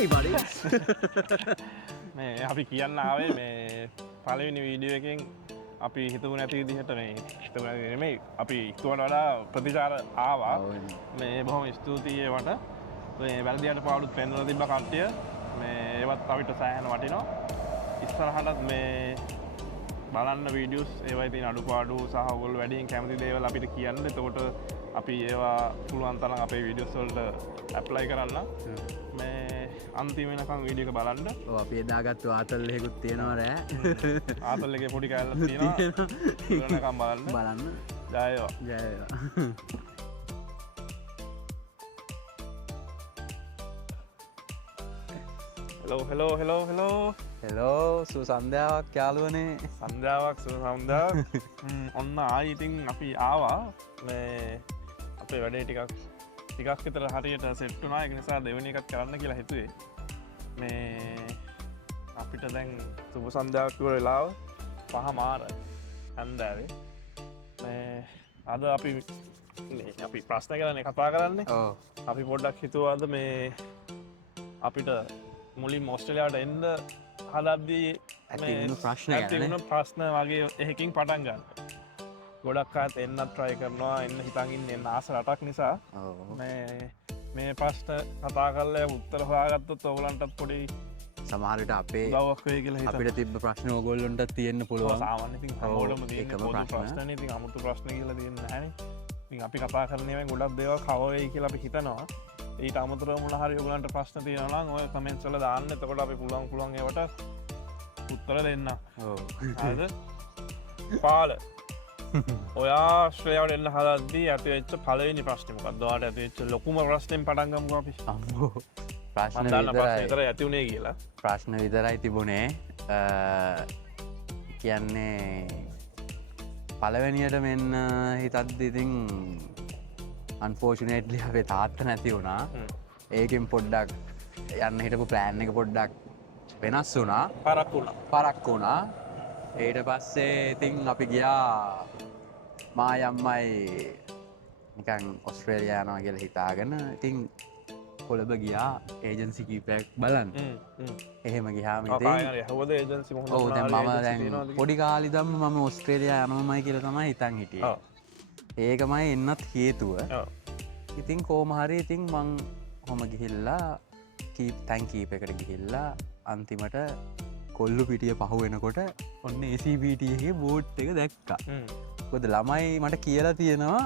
නෙමෙයි බඩේ. මේ අපි කියන්න ආවේ මේ පළවෙනි වීඩියෝ එකෙන් අපි හිතුව නැති විදිහට මේ හිතුව නැති නෙමෙයි අපි හිතුවට වඩා ප්‍රතිචාර ආවා. මේ බොහොම ස්තුතියි ඒවට. මේ වැරදියට පාඩුත් පෙන්වලා තිබ්බ කට්ටිය මේ ඒවත් අපිට සෑහෙන වටිනවා. ඉස්සරහටත් මේ බලන්න වීඩියෝස් ඒවයි තියෙන අඩුපාඩු සහ ඔයගොල්ලෝ වැඩියෙන් කැමති දේවල් අපිට කියන්න. එතකොට අපි ඒවා පුළුවන් තරම් අපේ වීඩියෝස් වලට ඇප්ලයි කරන්න. මේ අන්තිම වෙනකම් වීඩියෝ එක බලන්න. ඔව් අපි එදාගත්තු ආතල් එකකුත් තියෙනවා රෑ. ආතල් එකේ පොඩි කෑල්ලක් තියෙනවා. වෙනකම් බලන්න. බලන්න. ජය වේවා. ජය වේවා. හෙලෝ සු සන්ධ්‍යාවක් යාළුවනේ. සන්ධ්‍යාවක් සුබ සන්ධ්‍යාවක්. ඔන්න ආයි ඉතින් අපි ආවා මේ අපේ වැඩේ ටිකක් විතර හරියට සෙට් වුණා. ඒක නිසා දෙවෙනි එකත් කරන්න කියලා හිතුවේ. මේ අපිට දැන් සුබ සන්ධ්‍යාවක් ඉවර වෙලාව 5 මාර හන්දෑවේ. මේ අද අපි ප්‍රශ්න ගැන කතා කරන්නේ. ඔව්. අපි පොඩ්ඩක් හිතුවාද මේ අපිට මුලින් ඔස්ට්‍රේලියාවට එන්න හදද්දී ඇතිවුණු ප්‍රශ්න ඇතිවුණු ප්‍රශ්න වගේ එහෙකින් පටන් ගන්න. ගොඩක් අයත් එන්නත් try කරනවා එන්න හිතන් ඉන්නේ එන්න ආස රටක් නිසා. මේ ප්‍රශ්න කතා කරලා උත්තර හොයාගත්තොත් ඔයගලන්ටත් පොඩි සමහරවිට අපේ උදව්වක් වෙයි කියලා හිතනවා. අපිට තිබ්බ ප්‍රශ්න ඕගොල්ලන්ට තියෙන්න පුළුවන්. සාමාන්‍යයෙන් ඉතින් හැමෝටම තියෙන පොදු ප්‍රශ්නනේ. ඉතින් අමුතු ප්‍රශ්න කියලා දෙන්නේ නැහැනේ. ඉතින් අපි කතා කරන්නේ ගොඩක් දේවල් කවර් වෙයි කියලා අපි හිතනවා. ඊට අමතරව මොන හරි ඔයගලන්ට ප්‍රශ්න තියෙනවා නම් ඔය කමෙන්ට්ස් වල දාන්න. එතකොට අපි පුළුවන් ඒවට උත්තර දෙන්න. ඔව්. හරිද? පාල. ඔයා ආස්ට්‍රේලියාවට එන්න හදද්දී ඇතිවෙච්ච පළවෙනි ප්‍රශ්නේ මොකක්ද? ඔයාට ඇතිවෙච්ච ලොකුම ප්‍රශ්නෙන් පටන් ගමුකෝ අපි. අම්මෝ. ප්‍රශ්න විතරයි ඇති වුණේ කියලා. ප්‍රශ්න විතරයි තිබුණේ. කියන්නේ පළවෙනියට මෙන්න හිතද්දි ඉතින් අන්ෆෝර්චුනේට්ලි අපේ තාත්තා නැති වුණා. ඒකෙන් පොඩ්ඩක් යන්න හිටපු ප්ලෑන් එක පොඩ්ඩක් වෙනස් වුණා. පරක්කු වුණා. ඊට පස්සේ ඉතින් අපි ගියා මායි අම්මයි නිකන් ඔස්ට්‍රේලියා යනවා කියලා හිතාගෙන ඉතින් කොළඹ ගියා ඒජන්සි කීපයක් බලන්න. එහෙම ගියාම ඉතින් ඔව් දැන් මම දැන් පොඩි කාලේ ඉඳන්ම මම ඔස්ට්‍රේලියා යනවාමයි කියලා තමයි හිතන් හිටියේ. ඒකමයි එන්නත් හේතුව. ඉතින් කොහොම හරි ඉතින් මං කොහොම ගිහිල්ලා තැන් කීපයකට ගිහිල්ලා අන්තිමට කොල්ලු පිටිය පහු වෙනකොට ඔන්න ACBT එකේ බෝඩ් එක දැක්කා. මොකද ළමයි මට කියලා තියෙනවා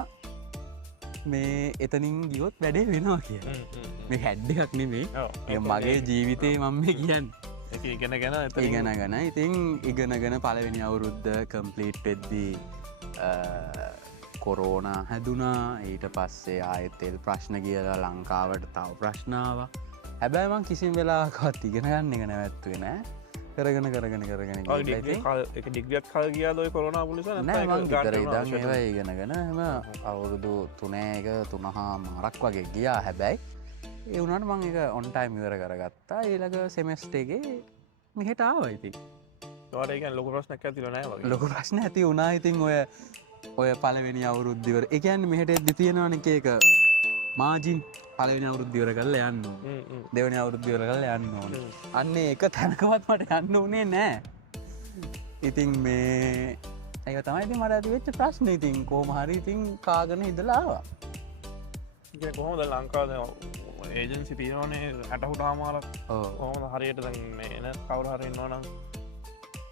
මේ එතනින් ගියොත් වැඩේ වෙනවා කියලා. මේ හැඩ් එකක් නෙමෙයි. මගේ ජීවිතේ මම මේ කියන්නේ. ඒක ඉගෙනගෙන ඉතින් ඉගෙනගෙන පළවෙනි අවුරුද්ද කම්ප්ලීට් වෙද්දී කොරෝනා හැදුනා. ඊට පස්සේ ආයෙත් තෙල් ප්‍රශ්න කියලා ලංකාවට තව ප්‍රශ්න ආවා. හැබැයි මං කිසිම වෙලාවකවත් ඉගෙන ගන්න එක නැවැත්තුවේ නෑ. කරගෙන ඒක ඩිග්‍රියක් කල් ගියාද ඔය කොරෝනා නිසා? නෑ මං විතර ඉඳන් ඒවා ඉගෙනගෙන හැම අවුරුදු 3.5 වගේ ගියා. හැබැයි ඒ වුණාට මං ඒක ඔන් ටයිම් ඉවර කරගත්තා. ඊළඟ සෙමෙස්ටර් එකේ මෙහෙට ආවා ඉතින්. ඔයාලට ඒ කියන්නේ ලොකු ප්‍රශ්නයක් ඇතිලා නෑ වගේ. ලොකු ප්‍රශ්න ඇති වුණා. ඉතින් ඔය පළවෙනි අවුරුද්ද ඉවර. ඒ කියන්නේ මෙහෙට එද්දි තියෙනවනේ එක මාජින් පළවෙනි අවුරුද්ද ඉවර කරලා යන්න ඕනේ. දෙවෙනි අවුරුද්ද ඉවර කරලා යන්න ඕනේ. අන්න ඒක තැනකවත් මට යන්න උනේ නෑ. ඉතින් මේ ඒක තමයි ඉතින් මට ඇති වෙච්ච ප්‍රශ්නේ. ඉතින් කොහොම හරි ඉතින් කාගෙන ඉඳලා ආවා. ඉතින් කොහොමද ලංකාවේ ඒජන්සි තියෙනවනේ 60 මාරක්. කොහොමද හරියට දැන් මේ එන කවුරු හරි ඉන්නවනම්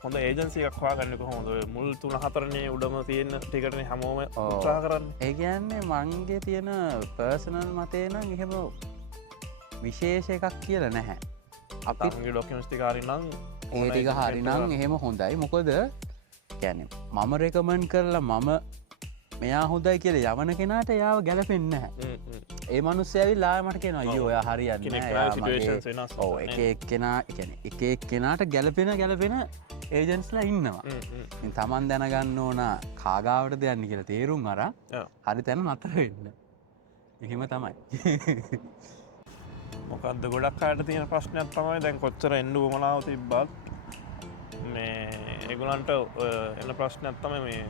හොඳ ඒජන්සි එකක් හොයාගන්නේ කොහොමද? මුල් 3-4නේ උඩම තියෙන ටිකටනේ හැමෝම උත්සාහ කරන්නේ. ඒ කියන්නේ මංගේ තියෙන පර්සනල් මතේ නම් එහෙම විශේෂ එකක් කියලා නැහැ. අපිගේ ඩොකියුමන්ට්ස් ටික හරිනම් ඒ ටික හරිනම් එහෙම හොඳයි. මොකද කියන්නේ මම රෙකමන්ඩ් කරලා මම මෙයා හොඳයි කියලා යවන කෙනාට යාව ගැලපෙන්නේ නැහැ. ඒ මිනිස්සු ඇවිල්ලා මට කියනවා අයියෝ ඔයා හරියන්නේ නැහැ. ඔව් එක එක්කෙනාට ගැලපෙන ඒජන්ස්ලා ඉන්නවා. ඉතින් Taman දැනගන්න ඕන කාගාවටද යන්නේ කියලා තේරුම් අරන් හරි තැන නතර වෙන්න. එහෙම තමයි. මොකක්ද ගොඩක් අයට තියෙන ප්‍රශ්නයක් තමයි දැන් කොච්චර එන්න උවමනාව තිබ්බත් මේ ඒගොල්ලන්ට එන ප්‍රශ්නයක් තමයි මේ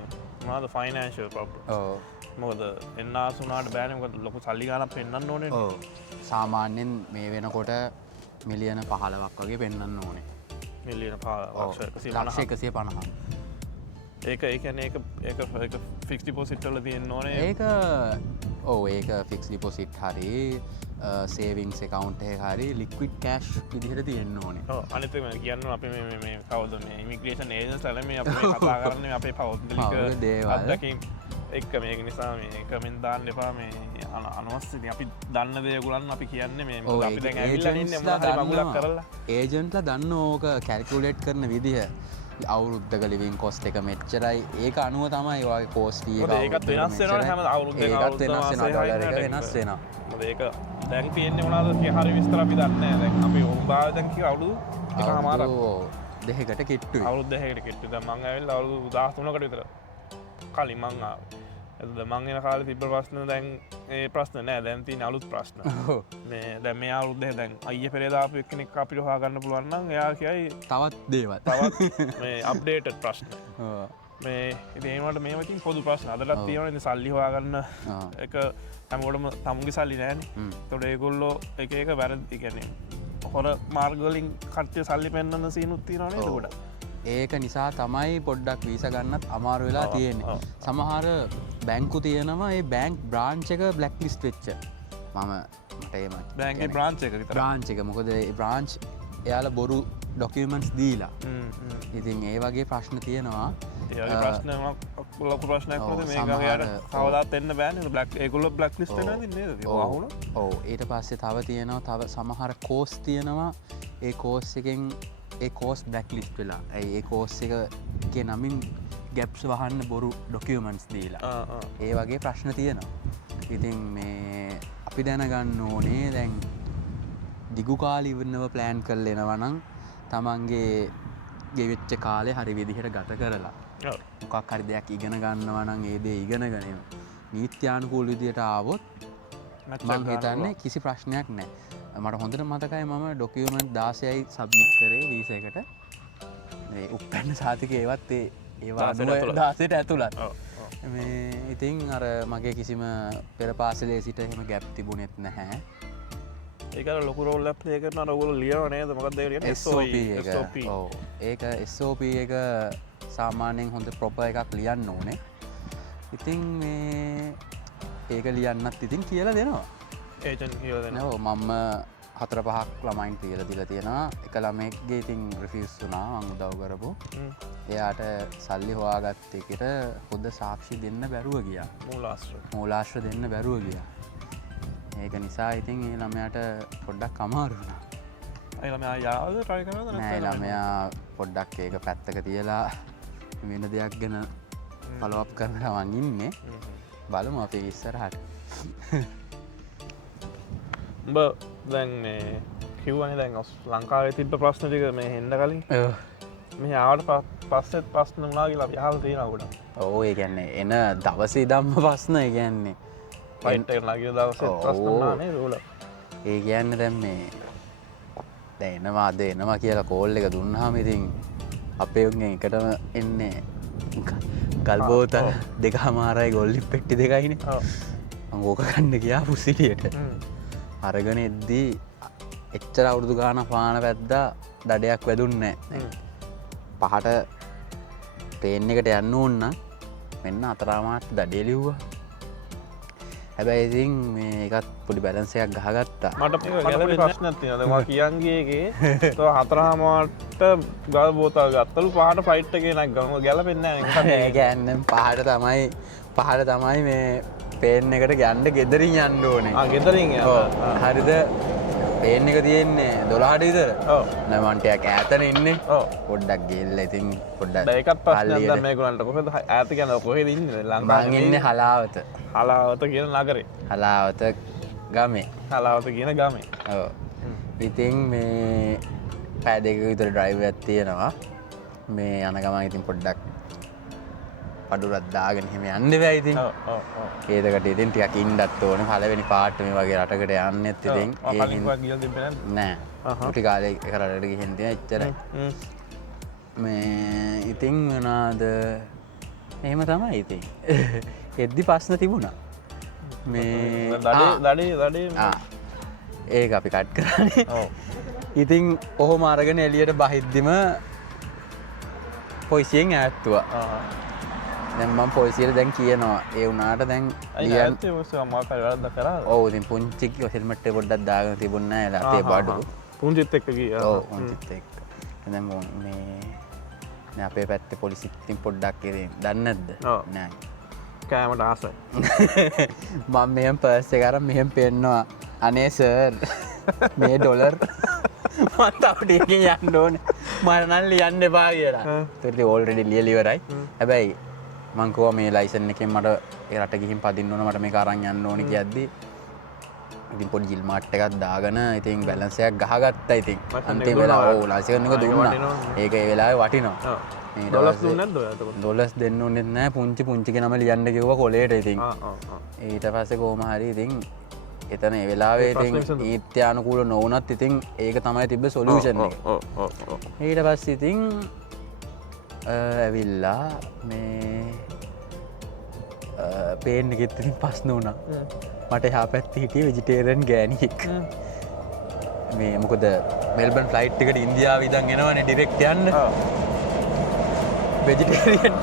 මොනවාද ෆයිනෑන්ෂල් ප්‍රොබ්ලම්. මොකද එන්න ආස වුණාට බෑනේ. මොකද ලොකු සල්ලි ගාණක් පෙන්නන්න ඕනේ. සාමාන්‍යයෙන් මේ වෙනකොට මිලියන 15ක් වගේ පෙන්වන්න ඕනේ. මිලියන ලක්ෂ 150. ඒක ෆික්ස් ඩිපොසිට් වල තියෙන්න ඕනේ. ඒක ඒක ෆික්ස් ඩිපොසිට් හරි සේවිංස් account එක හරි ලික්විඩ් කෑෂ් විදිහට තියෙන්න ඕනේ. අනිත් එක කියන්න අපි මේ කවුද මේ ඉමිග්‍රේෂන් ඒජන්ට්ස්ලා මේ අපි මේ කතා කරන්නේ අපේ පෞද්ගලික දේවල්. අත්දැකීම් එක්ක මේක නිසා මේ කමෙන්ට් දාන්න එපා මේ අනවශ්‍ය අපි දන්න දේගුලන් අපි කියන්නේ මේ මොකද අපි දැන් ඇවිල්ලා ඉන්නේ මොකක් හරි මගුලක් කරලා ඒජන්ට්ලා දන්න ඕක කැල්කියුලේට් කරන විදිහ අවුරුද්දක ලිවිං කොස්ට් එක මෙච්චරයි ඒක අනුව තමයි ඔයගේ කෝස්ට් එක ඒකත් වෙනස් වෙනවනේ හැම අවුරුද්දක ඒකත් වෙනස් වෙනවා ඩොලර් එක වෙනස් වෙනවා මොකද ඒක දැන් තියෙන්නේ මොනවද කිය හරි විස්තර අපි දන්නේ නැහැ දැන් අපි උඹා දැන් කිය අවුරුදු එකමාරක් දෙකකට කිට්ටුයි අවුරුදු දෙකකට කිට්ටු දැන් මං ඇවිල්ලා අවුරුදු 13කට විතර කලින් මං ආවා එතකොට මං එන කාලේ තිබ්බ ප්‍රශ්න දැන් ඒ ප්‍රශ්න නෑ දැන් තියෙන අලුත් ප්‍රශ්න මේ දැන් මේ අවුරුද්දේ දැන් අයියේ පෙරේදා ආපු එක්කෙනෙක් අපිට හොයාගන්න පුළුවන් නම් එයා කියයි තවත් දේවල් තවත් මේ අප්ඩේටඩ් ප්‍රශ්න මේ ඉතින් ඒවට මේව ඉතින් පොදු ප්‍රශ්න අදටත් තියෙනවා ඉතින් සල්ලි හොයාගන්න එක හැමෝටම තමුන්ගේ සල්ලි නෑනේ එතකොට ඒගොල්ලෝ එක එක වැරදි කියන්නේ හොර මාර්ග වලින් කට්ටිය සල්ලි පෙන්නන සීනුත් තියෙනවා නේද උඩ ඒක නිසා තමයි පොඩ්ඩක් වීසා ගන්නත් අමාරු වෙලා තියෙන්නේ. සමහර බැංකු තියෙනවා ඒ බැංක් බ්‍රාන්ච් එක බ්ලැක් ලිස්ට් වෙච්ච. මට එහෙම බැංකේ බ්‍රාන්ච් එක විතර. බ්‍රාන්ච් එක මොකද ඒ බ්‍රාන්ච් එයාලා බොරු ඩොකියුමන්ට්ස් දීලා. ඉතින් ඒ වගේ ප්‍රශ්න තියෙනවා. ඒ වගේ ප්‍රශ්න ලොකු ප්‍රශ්නයක් වුණේ මේක යාර කවදාත් එන්න බෑනේ බ්ලැක් ඒගොල්ලෝ බ්ලැක් ලිස්ට් වෙනවා නේද? ඒක වහුණා. ඔව් ඊට පස්සේ තව තියෙනවා තව සමහර කෝස් තියෙනවා. ඒ කෝස් එකෙන් ඒ කෝස් බ්ලැක් ලිස්ට් වෙලා ඇයි ඒ කෝස් එක නමින් ගැප්ස් වහන්න බොරු ඩොකියුමන්ට්ස් දීලා ඒ වගේ ප්‍රශ්න තියෙනවා ඉතින් මේ අපි දැනගන්න ඕනේ දැන් දිගුකාල ඉවරනව ප්ලෑන් කරල එනවනං තමන්ගේ ගෙවිච්ච කාලේ හරි විදිහට ගත කරලා මොකක් හරි දෙයක් ඉගෙන ගන්නවනං ඒදේ ඉගෙන ගනීම නීත්‍යානුකූල විදියට ආවොත් මං හිතන්නේ කිසි ප්‍රශ්නයක් නෑ මට හොඳට මතකයි මම ඩොකියුමන්ට් 16යි සබ්මිට් කරේ වීසා එකට මේ උප්පැන්න සාතික ඒවත් ඒවා 16ට ඇතුළත් මේ ඉතින් අර මගේ කිසිම පෙර පාසලේ සිට එහෙම ගැප් තිබුණෙත් නැහැ ඒක ලොකු රෝල් එකක් ප්ලේ කරන අර ඔයගොල්ලෝ ලියව නේද මොකක්ද ඒක කියන්නේ SOP ඔව් ඒක SOP එක සාමාන්‍යයෙන් හොඳ ප්‍රොපර් එකක් ලියන්න ඕනේ ඉතින් මේ ඒක ලියන්නත් ඉතින් කියලා දෙනවා ඒජන්ට් කියලා දෙනවා ඔව් මම 4-5ක් ළමයින් කියලා දීලා තියෙනවා එක ළමෙක්ගේ ඉතින් රිෆියුස් වුණා මම උදව් කරපු එයාට සල්ලි හොයාගත්ත එකට හොඳ සාක්ෂි දෙන්න බැරුව ගියා මූලාශ්‍ර දෙන්න බැරුව ගියා ඒක නිසා ඉතින් ඒ ළමයාට පොඩ්ඩක් අමාරු වුණා ඒ ළමයා යාවද try කරනවද නෑ ළමයා පොඩ්ඩක් ඒක පැත්තක තියලා වෙන දෙයක් ගැන follow up කරනවා ඉන්නේ බලමු අපි ඉස්සරහට උඹ දැන් මේ කිව්වනේ දැන් ලංකාවේ තිබ්බ ප්‍රශ්න ටික මේ හෙන්න කලින් මේ ආවට පස්සෙත් ප්‍රශ්න වුණා කියලා අපි අහලා තියෙනවා ගොඩක්. ඔව් ඒ කියන්නේ එන දවසේ ධම්ම ප්‍රශ්න ඒ කියන්නේ ෆයිට් එක නගින දවසේ ප්‍රශ්න වුණා නේද උල. ඒ කියන්නේ දැන් මේ දැන් එනවා අද එනවා කියලා කෝල් එක දුන්නාම ඉතින් අපේ උන්ගෙන් එකටම එන්නේ ගල් බෝතල් 2මාරයි ගොල්ලි පෙට්ටි 2යිනේ. මම ඕක ගන්න ගියා පුසිරියට. අරගෙන එද්දී එච්චර අවුරුදු ගාන පාන පැද්දා දඩයක් වැදුන්නේ පහට පේන් එකට යන්න ඕන්න මෙන්න අතරාමාට දඩේ ලිව්වා හැබැයි ඉතින් මේ එකත් පොඩි බැලන්සයක් ගහගත්තා මට ගැලපෙන ප්‍රශ්නයක් තියෙනවා මම කියන්ගේගේ තව හතරාමාට ගල් බෝතල් ගත්තලු පහට ෆයිට් එකේ නැග්ගම ගැලපෙන්නේ නැහැ නේ කියන්නේ පහට තමයි මේ පේන් එකට ගන්න ගෙදරින් යන්න ඕනේ ගෙදරින් හරිද පේන් එක තියෙන්නේ 12ට විතර නමන්ටයක් ඈතන ඉන්නේ පොඩ්ඩක් ගිහිල්ලා ඉතින් පොඩ්ඩක් ඒකත් ප්‍රශ්නයක් දැන් මේගොල්ලන්ට කොහෙද ඈත කියන්නේ කොහෙද ඉන්නේ ලංකාවේ ඉන්නේ හලාවත කියන නගරේ හලාවත ගමේ හලාවත කියන ගමේ ඔව් ඉතින් මේ පැය දෙකක විතර ඩ්‍රයිව් එකක් තියෙනවා මේ යන ගමන් ඉතින් පොඩ්ඩක් පඩුරක් දාගෙන එහෙම යන්න බෑ ඉතින් ඒකට ඉතින් ටිකක් ඉන්නත් ඕනේ පළවෙනි පාට මේ වගේ රටකට යන්නෙත් ඉතින් නෑ කුටි කාලේ එක රටකට ගිහින් තියෙන එච්චරයි මේ ඉතින් මොනවාද එහෙම තමයි ඉතින් එද්දි ප්‍රශ්න තිබුණා මේ දඩේ ඒක අපි කට් කරානේ ඉතින් ඔහොම අරගෙන එලියට බහිද්දිම පොයිසියෙන් ඇත්තුවා දැම්මම් පොයිසියට දැන් කියනවා ඒ වුනාට දැන් පරිවරද කර ඔවු ඉතින් පුංචික් හෙල්මට පොඩ්ඩක් දාගෙන තිබුණ ඇතේ බඩු පුංචිත් එක්ක කිය පුංචිත් එක්ක මේ අපේ පැත්ත පොලිසිත්තින් පොඩ්ඩක් කිරින් දන්නද නෑ කෑමට ආසයි මම මෙම පර්සය කර මෙහෙම පෙන්නවා අනේ සර් මේ ඩොලර් මතවටක යන්න ඕන මරනල් ලියන්න එපා කියලා තුරති ඕල්රෙඩි ලියලිවරයි හැබැයි මංකෝ මේ ලයිසන් එකෙන් මට ඒරට ගිහින් පදින්න ඕන මට මේ කරන්න යන්න ඕනි කියද්දි ඉතින් පොඩි ජිල් මාට් එකක් දාගෙන ඉතින් බැලන්සයක් ගහගත්තා ඉතින් අන්තිම වෙලාව ඕ ලයිසන් එක දුන්නා ඒක ඒ වෙලාවේ වටිනවා ඩොලස් දෙන්න ඕනෙත් නෑ පුංචි පුංචි නම ලියන්න කිව්ව කොලේට ඉතින් ඊට පස්සේ කොහොම හරි ඉතින් එතන ඒ වෙලාවේ ඉතින් නීත්‍යානුකූල නොවුනත් ඉතින් ඒක තමයි තිබ්බ සොලියුෂන් එක ඊට පස්සේ ඉතින් ඇවිල්ලා මේ පේන්න එකෙත් ඉතින් ප්‍රශ්න වුණා මට එහා පැත්තේ හිටියේ වෙජිටේරියන් ගෑණියෙක් මේ මොකද මෙල්බන් ෆ්ලයිට් එකට ඉන්දියාව ඉඳන් එනවනේ ඩිරෙක්ට් යන්න වෙජිටේරියන්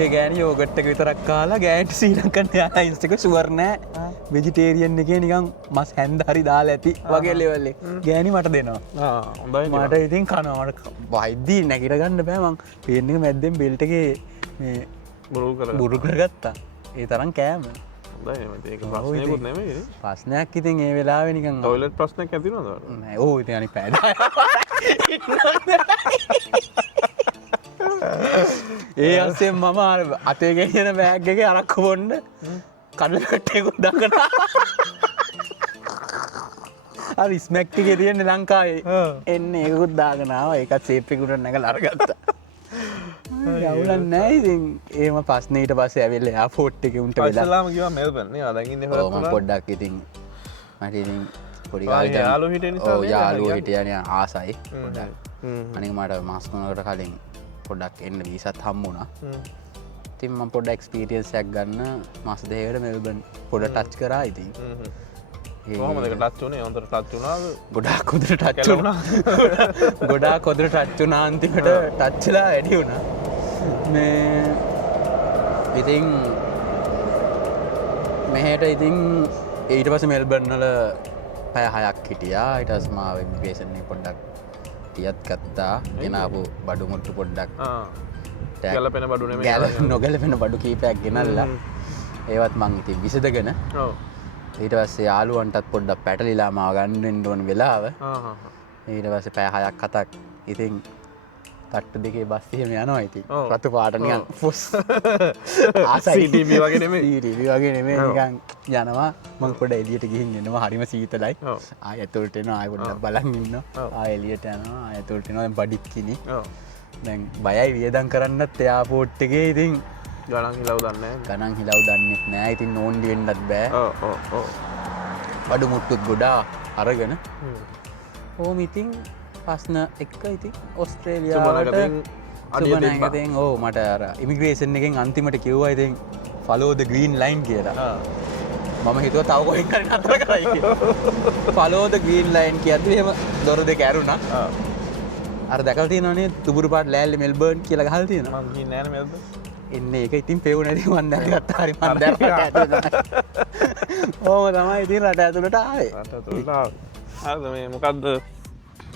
ඒ ගෑණි යෝගට් එක විතරක් කාලා ගෑන්ට ශ්‍රී ලංකන් එයාලයින්ස් එක ෂුවර් නෑ වෙජිටේරියන් එකේ නිකන් මස් හැන්ද හරි දාලා ඇති වගේ ලෙවල් එක ගෑණි මට දෙනවා මට ඉතින් කනවා මට වයිද්දී නැගිට ගන්න බෑ මං පේන් එක මැද්දෙන් බෙල්ට් එකේ මේ බුරු කරගත්තා ඒ තරම් කෑම ප්‍රශ්නයක් ඉතින් ඒ වෙලාවේ නිකන් ටොයිලට් ප්‍රශ්නයක් ඇති වෙනවද නෑ ඕ ඉතින් අනිත් පැය ඒ අස්සෙන් මම අතේ ගෙනියන බෑග් එකේ අරක්කු බොන්න කඩල කට්ටයකුත් දාගෙන අර ස්මැක් ටිකේ තියෙන්නේ ලංකාවේ එන්නේ ඒකකුත් දාගෙන ආවා ඒකත් සේෆ් එකකට නැගලා අරගත්තා යවුලක් නෑ ඉතින් ඒම ප්‍රශ්නේ ඊට පස්සේ ඇවිල්ලා එයාපෝට් එකේ උන්ට වෙලා ඉස්ලාම කිව්වා මෙල්බන් නේ දැන් ඉන්නේ හොරත් මම පොඩ්ඩක් ඉතින් මට ඉතින් පොඩි කාලේ යාළුවෝ හිටිය නිසා ඔව් යාළුවෝ හිටියනේ ආසයි පොඩ්ඩක් අනික මට මාස් 3කට කලින් පොඩ්ඩක් එන්න වීසත් හම්බුණා ඉතින් මම පොඩ්ඩක් එක්ස්පීරියන්ස් එකක් ගන්න මාස දෙකකට මෙල්බන් පොඩ ටච් කරා ඉතින් කොහොමද ඒක ටච් උනේ හොඳට ටච් වුණාද ගොඩාක් හොඳට ටච් වුණා ගොඩාක් හොඳට ටච් වුණා අන්තිමට ටච් වෙලා වැඩි වුණා මේ ඉතින් මෙහෙට ඉතින් ඊට පස්සේ මෙල්බර්න් වල පැය 6ක් හිටියා ඊට පස්සේ මාව ඉමිග්‍රේෂන් එක පොඩ්ඩක් ටියත් ගත්තා ගෙනාපු බඩු මුට්ටු පොඩ්ඩක් ගැලපෙන බඩු නෙමෙයි නොගැලපෙන බඩු කීපයක් ගෙනල්ලා ඒවත් මං ඉතින් විසඳගෙන ඊට පස්සේ යාළුවන්ටත් පොඩ්ඩක් පැටලිලා මාව ගන්න වෙන්න ඕන වෙලාව ඊට පස්සේ පැය 6ක් 7ක් ඉතින් තට්ටු දෙකේ බස් එහෙම යනවා ඉතින් රතු පාට නිකන් ෆොස් ආසයි CTV වගේ නෙමෙයි CTV වගේ නෙමෙයි නිකන් යනවා මම පොඩ එළියට ගිහින් එනවා හරිම සීතලයි ආයෙ ඇතුළට එනවා ආයෙ පොඩ්ඩක් බලන් ඉන්නවා ආයෙ එළියට යනවා ආයෙ ඇතුළට එනවා දැන් බඩිත් කිනි දැන් බයයි වියදම් කරන්නත් එයාපෝට් එකේ ඉතින් ගණන් හිලව් දන්නේ ගණන් හිලව් දන්නෙත් නෑ ඉතින් නෝන්ඩි වෙන්නත් බෑ බඩු මුට්ටුත් ගොඩා අරගෙන ඕම ඉතින් ප්‍රශ්න එක්ක ඉතින් ඔස්ට්‍රේලියාවට සුබනගතෙන් ඕ මට අර ඉමිග්‍රේෂන් එකෙන් අන්තිමට කිව්වා ඉතින් follow the green line කියලා මම හිතුවා තව කොහෙන් හරි නතර කරයි කියලා follow the green line කියද්දි එහෙම දොර දෙක ඇරුණා අර දැකලා තියෙනවනේ තුබුරු පාට ලෑල්ලේ මෙල්බර්න් කියලා ගහලා තියෙනවා මම ගිහින් නෑනේ මෙල්බර්න් එන්නේ ඒක ඉතින් පෙවුනේ ඉතින් මන් දැක්කත් හරි මන් දැක්කත් ඕම තමයි ඉතින් රට ඇතුළට ආවේ රට ඇතුළට ආවේ හරිද මේ මොකද්ද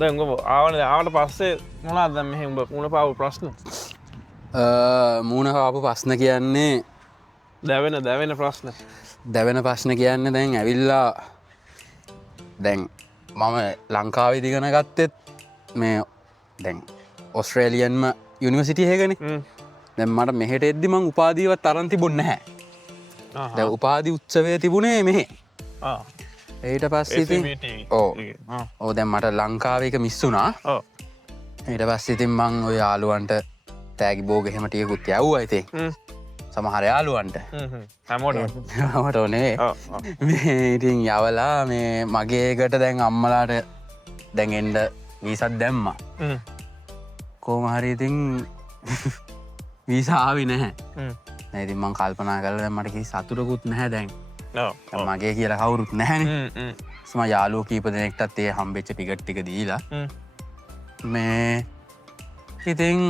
දැන් උඹ ආවනේ ආවට පස්සේ මොනවද දැන් මෙහෙ උඹ මුණ පාපු ප්‍රශ්න මූණ පාපු ප්‍රශ්න කියන්නේ දැවෙන ප්‍රශ්න කියන්නේ දැන් ඇවිල්ලා දැන් මම ලංකාවේ ඉගෙන ගත්තෙත් මේ දැන් ඔස්ට්‍රේලියන්ම යුනිවර්සිටි එකනේ දැන් මට මෙහෙට එද්දි මං උපාධියවත් අරන් තිබුණේ නැහැ දැන් උපාධි උත්සවය තිබුණේ මෙහෙ ඊට පස්සේ ඉතින් ඔව් දැන් මට ලංකාවේ එක මිස් වුණා ඊට පස්සේ ඉතින් මං ඔය යාළුවන්ට තෑගි බෝග එහෙම ටිකකුත් යවුවා ඉතින් සමහර යාළුවන්ට හැමෝටම නෙවෙයි මේ ඉතින් යවලා මේ මගේ එකට දැන් අම්මලාට දැන් එන්න වීසත් දැම්මා කොහොම හරි ඉතින් වීසා ආවේ නැහැ දැන් ඉතින් මං කල්පනා කරලා දැන් මට කිසි සතුටකුත් නැහැ දැන් මගේ කියලා කවුරුත් නැහැනේ සම යාලෝ කීප දෙනෙක්ටත් ඒ හම්බෙච්ච ටිකට් ටික දීලා මේ ඉතින්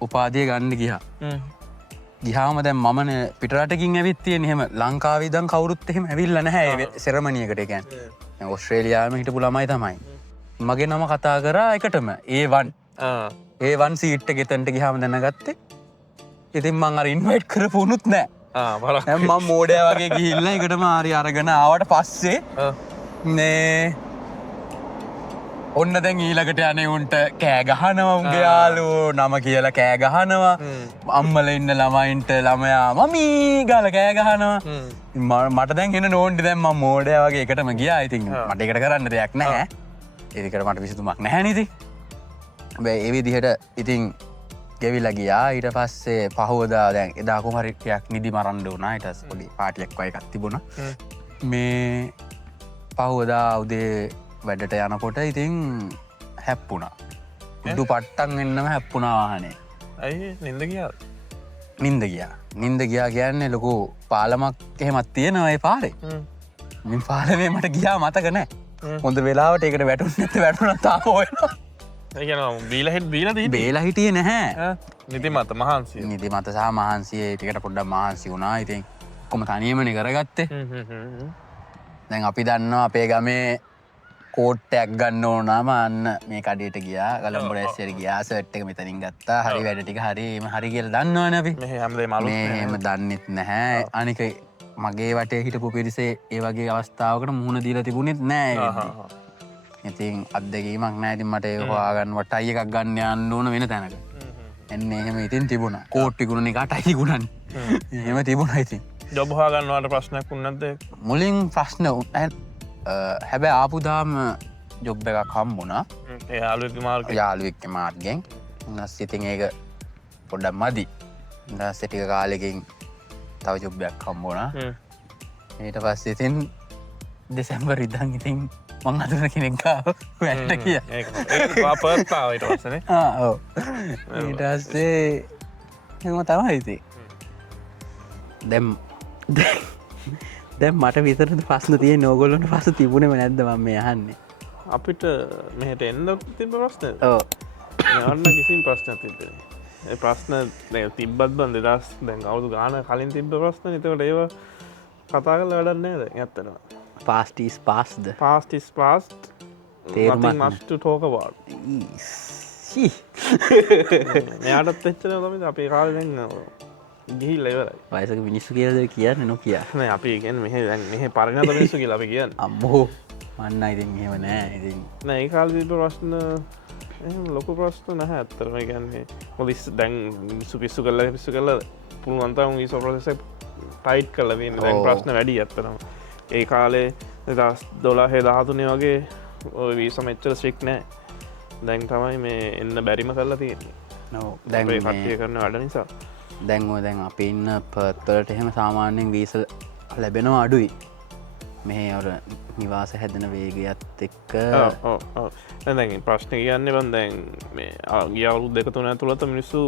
උපාදිය ගන්න ගියා ගිහාම දැන් මමන පිටරටකින් ඇවිත්තියෙන් එහෙම ලංකාවිදන් කවුරුත් එහෙම ඇවිල්ල නැහැ සෙරමණියකට එකැන් ඔස්ට්‍රේලියාම හිටපු ළමයි තමයි මගේ නම කතා කරා එකටම ඒවන් සීට්ට ගෙතන්ට ගිහාම දැනගත්තේ ඉතින් මං අර ඉන්වයිට් කරපුුණුත් නෑ එම මෝඩය වගේ ගිහිල්ල එකට මාරි අරගෙන ආවට පස්සේ නේ ඔන්න දැන් ඊලකට යනේ උන්ට කෑගහනවා උන්ගේ යාලු නම කියලා කෑගහනවා අම්මල ඉන්න ළමයින්ට ළමයා මමී ගාල කෑගහනවා මට දැන් එන්න නෝන්ටි දැන් මම මෝඩය වගේ එකටම ගියා ඉතින් මට එකට කරන්න දෙයක් නැහැ ඒකට මට විසඳුමක් නැහැ නේද හැබැයි ඒ විදිහට ඉතින් ගෙවිලා ගියා ඊට පස්සේ පහවදා දැන් එදා කුමරියක් නිදි මරන්න වුණා ඊට පස්සේ පොඩි පාටියක් වගේ එකක් තිබුණා මේ පහවදා උදේ වැඩට යනකොට ඉතින් හැප්පුුණා උඩු පට්ටන් එන්නම හැප්පුුණා වාහනේ ඇයි නින්ද ගියා නින්ද ගියා කියන්නේ ලොකු පාලමක් එහෙමත් තියෙනවා ඒ පාරේ මින් පාලමේ මට ගියා මතක නෑ හොඳ වෙලාවට ඒකට වැටුන් නැත වැටුන තාපෝයනවා බේලා හිටියේ නැහැ නිති මත මහන්සිය නිති මත සහ මහන්සිය ටිකට පොඩ්ඩක් මහන්සි වුණා ඉතින් කොම තනියමනි කරගත්තේ දැන් අපි දන්නවා අපේ ගමේ කෝට්ටයක් ගන්න ඕනාම අන්න මේ කඩට ගියා ගලම්බොඩ ඇස්සර ගියා සට්ක මෙතනින් ගත්තා හරි වැඩටික හරිම හරි කියල දන්නවන අපි මෙහෙම දන්නෙත් නැහැ අනික මගේ වටේ හිටපු පිරිසේ ඒ වගේ අවස්ථාවකට මුහුණ දීල තිබුණෙත් නෑ ඉතින් අත්දැකීමක් නෑතින් මට හවාගන්න වට අය එකක් ගන්න යන්න ඕන වෙන තැනක එන්න එහෙම ඉතින් තිබුණ කෝට්ටිකුණ එකට අයිකුණන් එහෙම තිබුණ ඉතින් ජොබහාගන්නවට ප්‍රශ්නයක් උන්නද මුලින් ප්‍රශ්න හැබැ ආපුදාම ජොබ් එකක් හම්බුණා යාළුවෙක්ක මාර්ගෙන් සිතින් ඒක පොඩ්ඩක් මදි සෙටික කාලෙකින් තව ජොබ්බයක් හම්බුණා ඊට පස්ස ඉතින් දෙසැම්බර් ඉදන් ඉතින් මං අදුර කෙනෙක්කාව වැට කිය ඊටස්සේ එම තමයිති දැම් මට විතර පස්න තිය නෝගොලොට පස තිබුණම නැද්ද ම යහන්නේ අපිට මෙහට එන්න තිබ ප්‍රශ්න යන්න කිසින් ප්‍රශ්න තිබේ ප්‍රශ්න තිබ්බත් බන් දෙදස් දැන් අවුදු ගාන කලින් තිබ ප්‍රශ්න නතකට ඒව කතා කල වැඩන්නේද ඇත්තනවා පාස්ටස් පාස්ද පාස්ටිස් පාස්ට මස්ට ටෝකවාඩ එයාටත් එච්චන තම අපේ කාල දෙන්නවා ගිහිල් එවරයි වයසක මිනිස්සු කියද කියන්න නො කිය අපි ගෙන් මෙහ පරණත මිනිස්සු කියලා අපි කියන්න අම්බෝ මන්න ඉතින් එහෙම නෑ ඉතින් නෑ කාල ප්‍රශ්න ලොකු ප්‍රශ්න නැහැ ඇත්තරම ගන්නේ මොදිස් දැන් මිනිස්සු පිස්සු කල්ල පිස්සු කල්ල පුළු අන්තම විස ප්‍රසෙස ටයිට් කල දැන් ප්‍රශ්න වැඩි ඇත්තරම ඒ කාලේ දස් දොලා හේ දහතුනේ වගේ වීසම එච්චර ශික් නෑ දැන් තමයි මේ එන්න බැරිම කරලා තියෙන්නේ නෝ දැන් කට්ටිය කරන වැඩ නිසා දැන්ෝ දැන් අපි ඉන්න පත්වලට එහෙම සාමාන්‍යයෙන් වීස ලැබෙනවා අඩුයි මෙහ ඔර නිවාස හැදෙන වේගයත් එක්ක දැ ප්‍රශ්න කියන්න බන් දැන් මේ ගියවුරු දෙක තුන ඇතුළත මිනිස්සු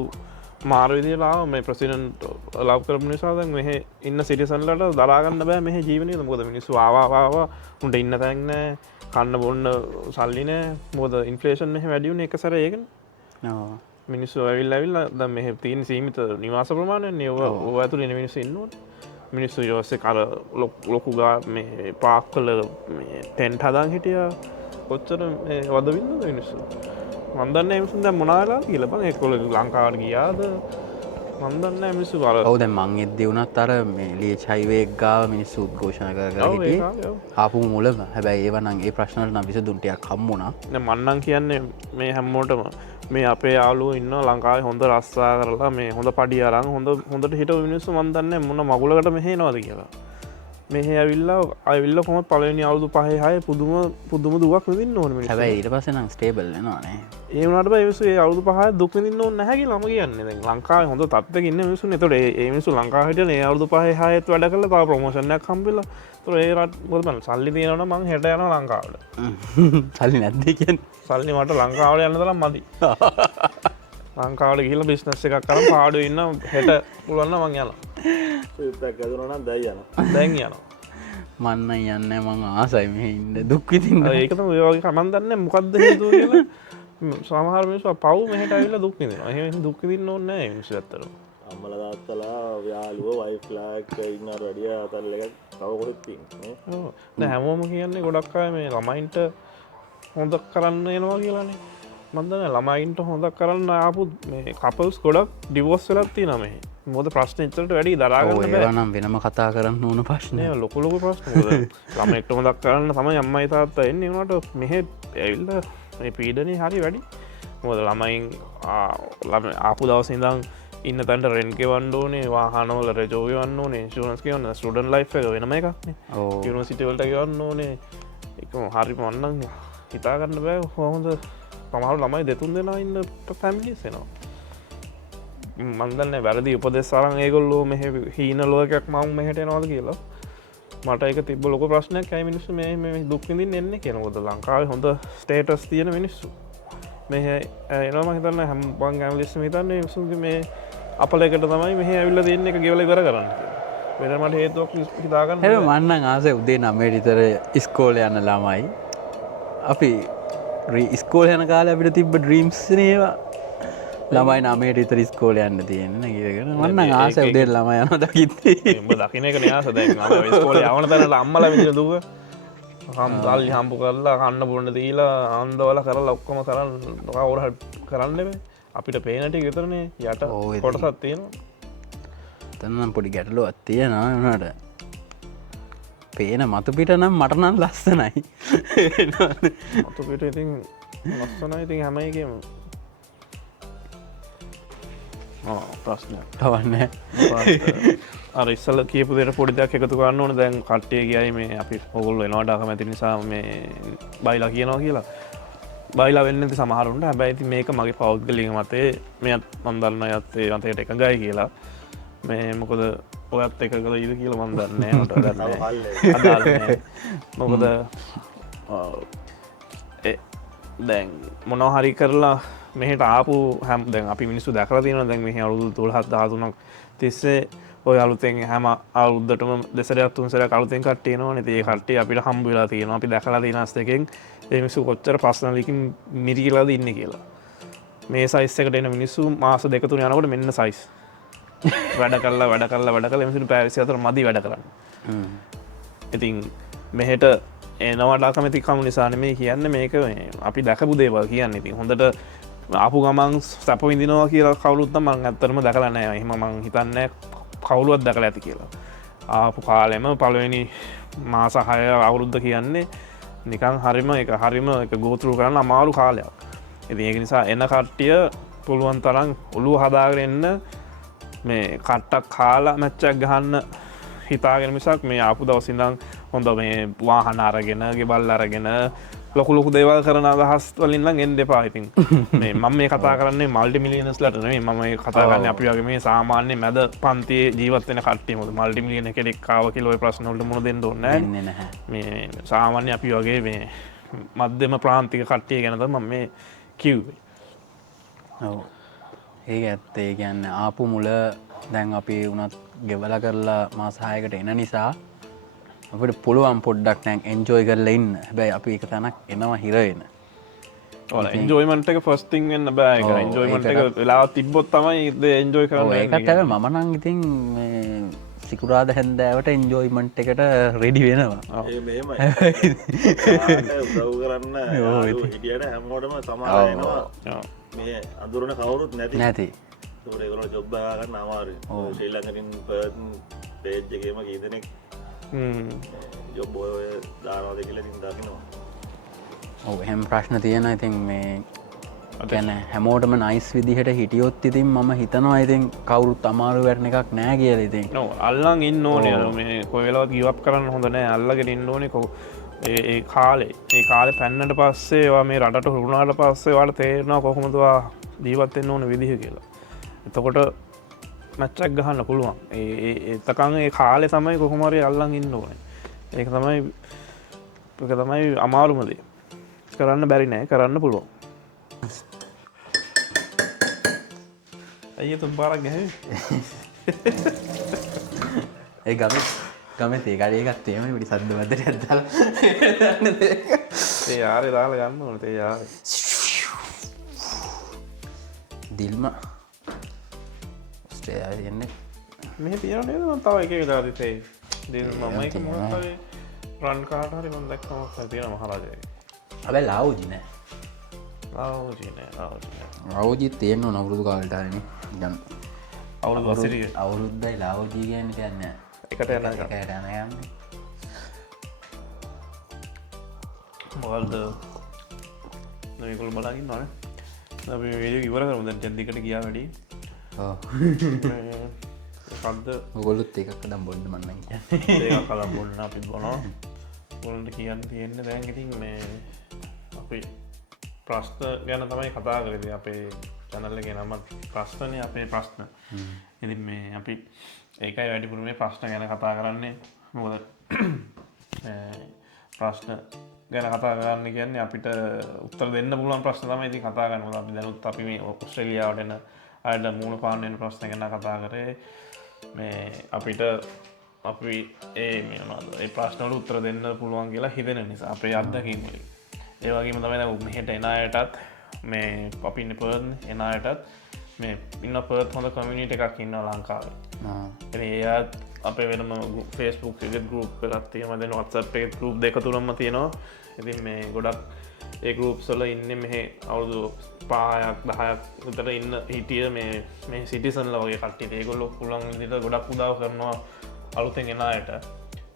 මාරවිදිලා මේ ප්‍රසිඩන්ට ලබ් කරපු නිසා දැන් මෙහ ඉන්න සිටිසන්ලට දරාගන්න බෑ මෙහ ජීවනය මොද මිනිස්සු ආවාවා උන්ට ඉන්න තැන්න කන්න බොන්න සල්ලිනෑ මොද ඉන්ෆලේෂන් මෙහ වැඩියුන එක සර ඒකන මිනිස්සු ඇවිල් ඇවිල්ල ද මෙහ තියන සීමිත නිවාස ප්‍රමාණය නියව ඕ ඇතුළ එන මිනිස්සු ඉන්නුවට මිනිස්සු යෝස්සේ කර ලොකුගා මේ පාක් කල ටෙන්ට් හදාන් හිටිය කොච්චර වදවින්නද මිනිස්සු මන්දන්න එමසු දැ මොනාලා කියල බං එකොල ලංකාවට ගියාද මන්දන්න මිනිස්සු කර ඔවද මං එද්දි වුණත් අර ලිය චයිවයක් ගාව මිනිස්සු උද්ඝෝෂණ කර ආපු මුලම හැබැයි ඒවනන්ගේ ප්‍රශ්නල නම් විස දුන්ටයක් කම්මුණා මන්නන් කියන්නේ මේ හැම්මෝටම මේ අපේ යාලු ඉන්න ලංකාව හොඳ රස්සා කරලා මේ හොඳ පඩි අරං හොඳට හිට මිනිස්සු මන්දන්න මුණ මගුලකට මෙහේ නොද කියලා මෙහ ඇවිල්ලා අවිල්ල කොම පලනි අවුදු පහහය පුදුම දුවක් විදින්න ඕන හැබයි ඊට පසනම් ස්ටේබල් නේ ඒනට බයිසු අවුදු පහ දුක්විදින්න ඕන්න හැකි ලම කියන්න ලංකා හොඳ තත්වකින්න මිසු නතොට ඒමිසු ලංකාහට ඒ අවුදු පහහයත් වැඩ කල තා ප්‍රමෝෂණයක් කම්පිල තුර ඒරත් ගොදමන් සල්ලි තියෙනට මං හෙට යන ලංකාවට සල්ලි නැද්ද කිය සල්ලි මට ලංකාවට යන්න තරම් මදි ලංකාවට ගිහිල බිස්නස් එකක් කරම් පාඩු ඉන්න හෙට පුලන්න මං යන දැන් යන මන්න යන්න මං ආසයි මෙහෙ ඉන්න දුක් විඳින්න. ඒකතම ඔය වගේ කමන් දන්නේ මොකක්ද හේතුව කියලා. සමහර මිනිස්සු පව් මෙහෙට ඇවිල්ලා දුක් විඳිනවා. එහෙම දුක් විඳින්න ඕනේ නැහැ මිනිස්සු ඇත්තටම. අම්මලා තාත්තලා යාළුව වයිෆ්ලාක් ඉන්නවට වැඩිය අතල් එකක් තව කොහෙත් තියෙන්නේ. ඔව්. දැන් හැමෝම කියන්නේ ගොඩක් අය මේ ළමයින්ට හොඳ කරන්න එනවා කියලානේ. මම දන්නේ ළමයින්ට හොඳ කරන්න ආපු මේ කපල්ස් ගොඩක් ඩිවෝස් වෙලා තියෙනවා මෙහි. මොකද ප්‍රශ්න ඉතරට වැඩි දරා ගන්න බෑ. ඒවා නම් වෙනම කතා කරන්න ඕන ප්‍රශ්න. නෑ ලොකු ලොකු ප්‍රශ්න. මොකද ළමයෙක්ට හොඳක් කරන්න තමයි අම්මයි තාත්තා එන්නේ. උනාට මෙහෙ ඇවිල්ලා මේ පීඩනේ හරි වැඩි. මොකද ළමයින් ආපු දවසේ ඉඳන් ඉන්න තැන්ට රෙන්ට් ගෙවන්න ඕනේ, වාහනවල රෙජෝ ගෙවන්න ඕනේ, ඉන්ෂුරන්ස් ගෙවන්න, ස්ටුඩන්ට් ලයිෆ් එක වෙනම එකක්නේ. ඔව්. යුනිවර්සිටි වලට ගෙවන්න ඕනේ. ඒකම හරි මන්නම් හිතා ගන්න බෑ කොහොමද සමහර ළමයි දෙතුන් දෙනා ඉන්න ෆැමිලිස් එනවා. මන් දන්නේ වැරදි උපදෙස් අරන් ඒගොල්ලෝ මෙහෙ හීන ලෝකයක් මම මෙහෙට එනවාද කියලා. මට ඒක තිබ්බ ලොකු ප්‍රශ්නයක්. ඇයි මිනිස්සු මේ දුක් විඳින්න එන්නේ කියන මොකද ලංකාවේ හොඳ ස්ටේටස් තියෙන මිනිස්සු මෙහෙ එනවා. මම හිතන්නේ හැම බං ඇමලිස්ට් හිතන්නේ මිනිස්සුන්ගේ මේ අපලයකට තමයි මෙහෙ ඇවිල්ලා දෙන්නේ එක ගෙවලා ඉවර කරන්න කියලා. වෙන මට හේතුවක් හිතා ගන්න හැබැයි මන් නම් ආසයි උදේ 9 විතර ඉස්කෝලේ යන ළමයි. අපි ඉස්කෝලේ යන කාලේ අපිට තිබ්බ ඩ්‍රීම්ස් නේ ඒවා. ළමයි 9 විතර ඉස්කෝලේ යන්න තියෙන්නේ නේද? මන් නම් ආසයි උදේ ළමයි යනවා දකිද්දී. උඹ දකින්න එක නේ ආස දැන් මම ඉස්කෝලේ යවන තැනට අම්මලා විදින දුක සල්ලි හම්බ කරලා කන්න බොන්න දීලා ආන්දවල කරලා ඔක්කොම කරන් ඕර කරන්න බෑ. අපිට පේන ටික විතරනේ යට කොටසක් තියෙනවා. තනනම් පොඩි ගැටලුවක් තියෙනවා උනාට. පේන මතු පිට නම් මට නම් ලස්සනයි. මතු පිට ඉතින් ලස්සනයි ඉතින් හැම එකේම. ප්‍රශ්නයක් තවන්නේ. අර ඉස්සල කියපු දෙයට පොඩි දෙයක් එකතු කරන්න ඕනේ. දැන් කට්ටිය කියයි මේ අපි ඕගොල්ලෝ එනවට අකමැති නිසා මේ බයිලා කියනවා කියලා. බයිලා වෙන්නේ නැති සමහරුන්ට. හැබැයි ඉතින් මේක මගේ පෞද්ගලික මතේ. මෙයත් මම දන්න අයත් ඒ මතයට එකගයි කියලා. මේ මොකද ඔයත් එකගද ඉද කියලා මම දන්නේ නැහැ. මට අදාළ නැහැ. මොකද දැන් මොනවා හරි කරලා මෙහෙට ආපු හැම දැන් අපි මිනිස්සු දැකලා තියෙනවා. දැන් මෙහි අවුරුදු 12 13ක් තිස්සේ ඔය අලුතෙන් හැම අවුරුද්දටම දෙසරයක් තුන්සරයක් අලුතෙන් කට්ටිය එනවනේ. ඉතින් ඒ කට්ටිය අපිට හම්බ වෙලා තියෙනවා. අපි දැකලා තියෙන අස්තකෙන් ඒ මිනිස්සු කොච්චර පර්සනලිකින් මිරිකිලාද ඉන්නේ කියලා. මේ සයිස් එකට එන මිනිස්සු මාස 2 3 යනකොට මෙන්න සයිස්. වැඩ කරලා මිනිස්සුන්ට පැය 24 මදි වැඩ කරන්න. ඉතින් මෙහෙට එනවට අකමැති කම නිසා නෙමෙයි කියන්නේ මේක අපි දැකපු දේවල් කියන්නේ. ඉතින් හොඳට ආපු ගමන් සැප විඳිනවා කියලා කවුරුත් නම් මම ඇත්තටම දැකලා නැහැ. එහෙම මම හිතන්නේ කවුරුවත් දැකලා ඇති කියලා. ආපු කාලෙම පළවෙනි මාස 6 අවුරුද්ද කියන්නේ නිකන් හරිම එක go through කරන්න අමාරු කාලයක්. ඉතින් ඒක නිසා එන කට්ටිය පුළුවන් තරම් ඔළුව හදාගෙන එන්න මේ කට්ටක් කාලා මැච් එකක් ගහන්න හිතාගෙන මිසක් මේ ආපු දවස් ඉඳන් හොඳ මේ වාහන අරගෙන ගෙබල් අරගෙන ලොකු දේවල් කරන අදහස් වලින් නම් එන්න එපා. ඉතින් මේ මම මේ කතා කරන්නේ මල්ටි මිලියනර්ස්ලාට නෙමෙයි. මම මේ කතා කරන්නේ අපි වගේ මේ සාමාන්‍ය මැද පන්තියේ ජීවත් වෙන කට්ටිය. මොකද මල්ටි මිලියන කෙනෙක් ආව කියලා ඔය ප්‍රශ්න වලට මුහුණ දෙන්න ඕනේ නැහැ. මේ සාමාන්‍ය අපි වගේ මේ මධ්‍යම ප්‍රාන්තික කට්ටිය ගැන තමයි මම මේ කිව්වේ. ඔව්. ඒක ඇත්ත. ඒ කියන්නේ ආපු මුල දැන් අපි උනත් ගෙවලා කරලා මාස 6කට එන නිසා අපිට පුළුවන් පොඩ්ඩක් දැන් එන්ජොයි කරලා ඉන්න. හැබැයි අපි එක තැනක් එනවා හිර වෙන. ඔය එන්ජොයිමන්ට් එක ෆස්ට් තින් වෙන්න බෑ. ඒක එන්ජොයිමන්ට් එක වෙලාවක් තිබ්බොත් තමයි ඒ එන්ජොයි කරන්න වෙන්නේ. ඒකට හැබැයි මම නම් ඉතින් මේ සිකුරාද හැන්දෑවට එන්ජොයිමන්ට් එකට රෙඩි වෙනවා. ඒ මෙහෙමයි. උදව් කරන්න හිටියට හැමෝටම සමාන වෙනවා. මේ අඳුරන කවුරුත් නැති. ඒගොල්ලෝ ජොබ් එක ගන්න අමාරුයි. ශ්‍රී ලංකෙන් පර්ත් පේජ් එකේම කී දෙනෙක් ජොබ් ඔය දානවාද කියලා ඉතින් දකින්නවා. ඔව් එහෙම ප්‍රශ්න තියෙනවා. ඉතින් මේ කියන්නේ හැමෝටම නයිස් විදිහට හිටියොත් ඉතින් මම හිතනවා ඉතින් කවුරුත් අමාරු වැටෙන එකක් නෑ කියලා ඉතින්. ඔව් අල්ලන් ඉන්න ඕනේ. මේ කොයි වෙලාවත් ගිව් අප් කරන්න හොඳ නෑ. අල්ලගෙන ඉන්න ඕනේ. ඒ කාලේ පැන්නට පස්සේ ඒවා මේ රටට හුරුනාට පස්සේ ඒවාට තේරෙනවා කොහොමද ජීවත් වෙන්න ඕන විදිහ කියලා. එතකොට මැච් එකක් ගහන්න පුළුවන්. එතකන් ඒ කාලේ තමයි කොහොම හරි අල්ලන් ඉන්න ඕනේ. ඒක තමයි අමාරුම දේ. කරන්න බැරි නෑ, කරන්න පුළුවන්. අයියේ තුන් පාරක් ගහේ. ඒ ගමේ ගමේ තේ කඩේ ගත්තේම පිටි සද්ද මැදට ඇද්දාලා ඒ යාරේ දාලා ගන්න ඕනේ තේ යාරේ. දිල්ම ස්ට්‍රේලියාවේ තියෙන්නේ මෙහෙ තියෙනව නේද මම තව එකක දාලා තිතේ. දිල් මම එක මොකක්ද හරි රන් කාට හරි මම දැක්කම තියෙන මහරජාගේ. හැබැයි ලාවුජි නෑ. ලාවුජි නෑ. ලාවුජි තියෙන්න ඕන අවුරුදු කාලෙට හරිනේ. දැන් අවුරුදු 80 අවුරුද්දයි ලාවුජි කියන්නේ කියන්නේ එකට යන එක. එකට යන යන්නේ. මොකල්ද මේගොල්ලෝ බලන් ඉන්නවනේ. අපි වීඩියෝ ඉවර කරමු දැන් දැන් දිගට ගියා වැඩි. ඔව්. මොකද්ද ඔයගොල්ලොත් එකක් කඩම් බොන්න මම නම් කියන්නේ. ඒක කලම් බොන්න අපි බොනවා. ඔයගොල්ලන්ට කියන්න තියෙන්නේ දැන් ඉතින් මේ අපි ප්‍රශ්න ගැන තමයි කතා කරේ. අපේ channel එකේ නම ප්‍රශ්නනේ අපේ ප්‍රශ්න. ඉතින් මේ අපි ඒකයි වැඩිපුර මේ ප්‍රශ්න ගැන කතා කරන්නේ. මොකද ප්‍රශ්න ගැන කතා කරන්න කියන්නේ අපිට උත්තර දෙන්න පුළුවන් ප්‍රශ්න තමයි ඉතින් කතා කරන්නේ. මොකද අපි දැනුත් අපි මේ ඕස්ට්‍රේලියාවට එන අයට මූණ පාන්න වෙන ප්‍රශ්න ගැන කතා කරේ. මේ අපිට අපි ඒ ප්‍රශ්න වලට උත්තර දෙන්න පුළුවන් කියලා හිතෙන නිසා අපේ අත්දැකීම් වලින්. ඒ වගේම තමයි දැන් මෙහෙට එන අයටත් මේ අපි ඉන්නේ පර්ත් එන අයටත් මේ ඉන්න පර්ත් හොඳ කමියුනිටි එකක් ඉන්නවා ලංකාවේ. ඉතින් ඒත් අපේ වෙනම Facebook එකේ group එකක් තියෙනවා. දැන් WhatsApp එකේ group දෙක තුනක්ම තියෙනවා. ඉතින් මේ ගොඩක් ඒ groups වල ඉන්නේ මෙහෙ අවුරුදු 5ක් 10ක් විතර ඉන්න හිටිය මේ සිටිසන්ලා වගේ කට්ටිය. ඒගොල්ලෝ පුළුවන් විදිහට ගොඩක් උදව් කරනවා අලුතෙන් එන අයට.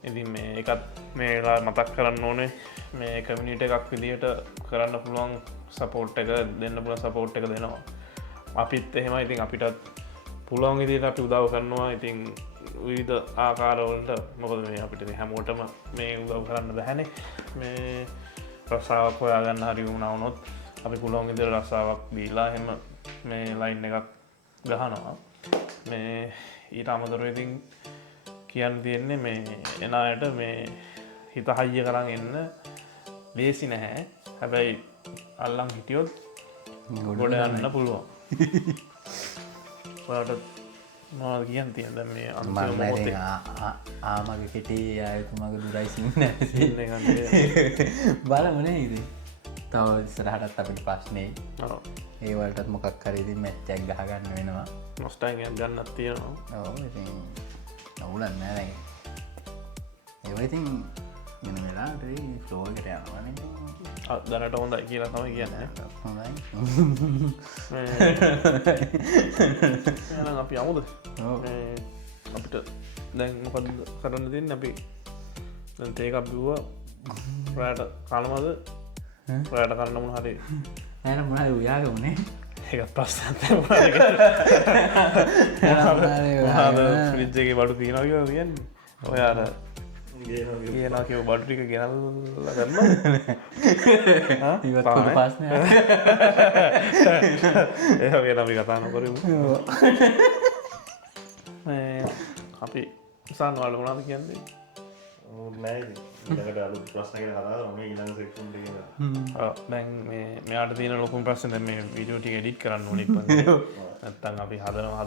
ඉතින් මේ ඒකත් මේ වෙලාවේ මතක් කරන්න ඕනේ මේ කමියුනිටි එකක් විදිහට කරන්න පුළුවන් සපෝට් එක දෙන්න පුළුවන් සපෝට් එක දෙනවා. අපිත් එහෙමයි. ඉතින් අපිටත් පුළුවන් විදිහට අපි උදව් කරනවා. ඉතින් විවිධ ආකාරවලට මොකද මේ අපිට හැමෝටම මේ උදව් කරන්න බැහැනේ. මේ රස්සාවක් හොයාගන්න හරි වුණා වුණොත් අපි පුළුවන් විදිහට රස්සාවක් දීලා එහෙම මේ ලයින් එකක් ගහනවා. මේ ඊට අමතරව ඉතින් කියන්න තියෙන්නේ මේ එන අයට මේ හිත හයිය කරන් එන්න ලේසි නැහැ. හැබැයි අල්ලන් හිටියොත් ගොඩ යන්න පුළුවන්. ඔයාලට මොනවද කියන්න තියෙන්නේ දැන් මේ අන්තිම මොහොතේ ආමගේ කෙටි ආයතුමගේ දුරයි සින්න බලමු නේද? තව ඉස්සරහටත් අපිට ප්‍රශ්නේ ඒ වලටත් මොකක් හරි ඉතින් මැච් එකක් ගහගන්න වෙනවා. මොස්ටයින් එකක් ගන්නත් තියෙනවා. ඔව් ඉතින් නවුලක් නෑ දැන්. ඒවා ඉතින් වෙන වෙලාවට ෆ්ලෝ එකට යනවා නේ. දැනට හොඳයි කියලා තමයි කියන්නේ. හොඳයි. එහෙනම් අපි යමුද? අපිට දැන් මොකද කරන්න තියෙන්නේ? අපි දැන් තේ එකක් බිව්වා. රාට කනවද? රාට කන්න මොන හරි නෑ මොනවද උයාගමුනේ. ඒක ප්‍රශ්නයක් මොනවද ෆ්‍රිජ් එකේ බඩු තියනවා කියලා කියන්නේ. ඔය අර කියනවා කිව්ව බඩු ටික ගෙනල්ලා ගන්නවා. ඉවත් පොඩි ප්‍රශ්නයක්. ඒක ගැන අපි කතා නොකරමු. අපි ඉස්සන් වල මොනවද කියන්නේ? නෑ ඊළඟට අලුත් ප්‍රශ්න ගැන කතා කරමු මේ ඊළඟ සෙක්ෂන් එකේ. දැන් මෙයාට තියෙන ලොකුම ප්‍රශ්නේ දැන් මේ වීඩියෝ ටික එඩිට් කරන්න ඕනේ ඉපන්නේ. නැත්තම් අපි හදනවා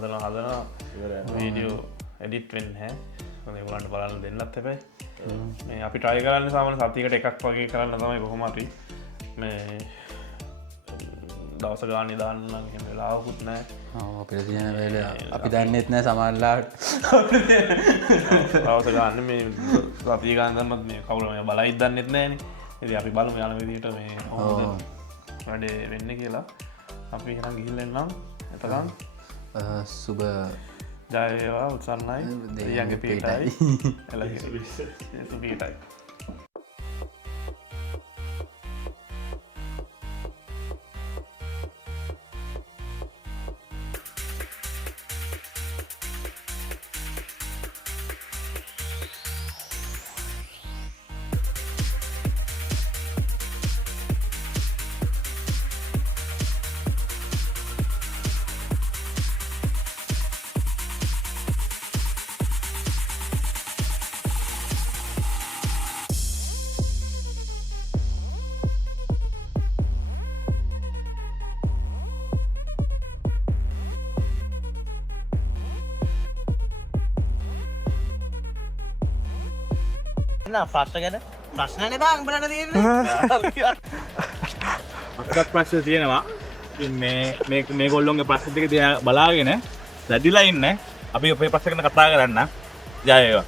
වීඩියෝ එඩිට් වෙන්නේ නැහැ. ඒගොල්ලන්ට බලන්න දෙන්නත් හැබැයි. මේ අපි try කරන්නේ සාමාන්‍ය සතියකට එකක් වගේ කරන්න තමයි කොහොම හරි. මේ දවස ගානේ දාන්න නම් එහෙම වෙලාවකුත් නැහැ. අපිට තියෙන වෙලේ අපි දන්නෙත් නැහැ සමහරලාට. දවස ගන්න මේ සතිය ගන්නවත් මේ කවුරු මේ බලයිත් දන්නෙත් නැහනේ. ඉතින් අපි බලමු යන විදිහට මේ කොහොමද වැඩේ වෙන්නේ කියලා. අපි එහෙනම් ගිහිල්ලා එන්නම්. එතකන් සුබ ජය වේවා උත්සන්නයි දෙයියන්ගේ පිටයි එළගේ පිටයි. ප්‍රශ්න ගැන ප්‍රශ්නනේ බං උඹලට තියෙන්නේ. අක්කත් ප්‍රශ්න තියෙනවා. ඉතින් මේ ගොල්ලොන්ගේ ප්‍රශ්න ටික දිහා බලාගෙන දැඩිලා ඉන්න. අපි ඔය ප්‍රශ්න ගැන කතා කරන්න. ජය වේවා.